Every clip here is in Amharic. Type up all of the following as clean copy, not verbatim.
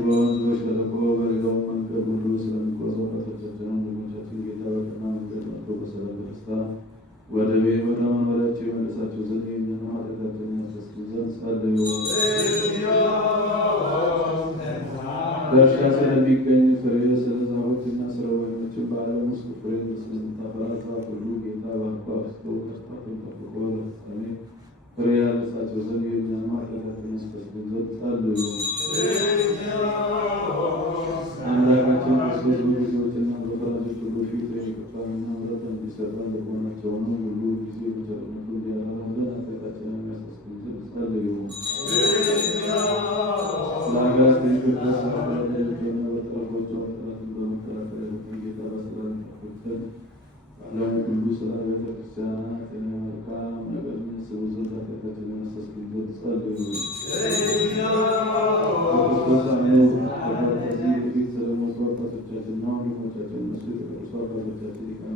በወንዝ በሸለቆ በሌላው መንገድ ሁሉ ስለሚጓዙ አባቶቻችን ወንድሞቻችን ጌታ በቀና መንገድ መጥቶ በሰላም በደስታ ወደ መኖሪያቸው የመለሳቸው ዘንድ የእኛን ኃጢአታችንን ያስተሰርይ ዘንድ ጸልዩ። በእርሻ ስለሚገኝ ፍሬ ስለ ዛፎችና ስለ ወይኖችም በዓለም ውስጥ ፍሬ ስለምታፈራ ዛፍ ሁሉ ጌታ ባርኮ አብዝቶ ተስፋቸውን ጠብቆ ለፍጻሜ ፍሬ ያለሳቸው ዘንድ የእኛን ኃጢአታችንን ያስተሰርይ ዘንድ ጸልዩ። አምላካችን ክርስቶስ በልጆችና በፈራጆች ሁሉ ፊት ይቅርታንና ምሕረት እንዲሰጠን ልቦናቸውንም ሁሉ ጊዜ በቸርነቱ እንዲያራራልን ኃጢአታችንን ያስተሰርይ ዘንድ ጸልዩ። ለአጋዕዝተ ኢትዮጵያ ሰራዊቶችና በጠላቶቿ ጠላትን በመከላከል ጌታ በሰላም ይጠብቀን። ዓለሙ ሁሉ ስለ ቤተ ክርስቲያናት መልካም ነገር ያስቡ ዘንድ ኃጢአታችንን ያስተሰርይ ዘንድ ጸልዩ። በክርስቶስ አምነው ከዚህ በፊት ስለሞቱ አባቶቻችንና ወንድሞቻችን እነሱ የተቀደሱ አባቶቻችን ሊቃነ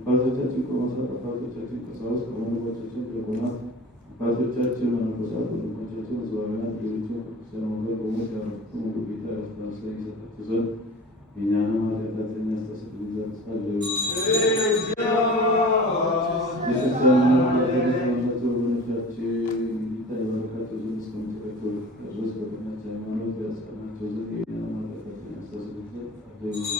አባቶቻችን ቆሞሳት፣ አባቶቻችን ቀሳውስት፣ ወንድሞቻችን ዲያቆናት፣ አባቶቻችን መነኮሳት፣ ወንድሞቻችን ሕዝባውያን፣ ሌሎችም ክርስቲያን ወገን በሞት ያረፉትን ሁሉ ጌታ ያስታውሰን ይሰጣቸው ዘንድ የእኛንም ኃጢአታችንን ያስተሰርይ ዘንድ ጸልዩ።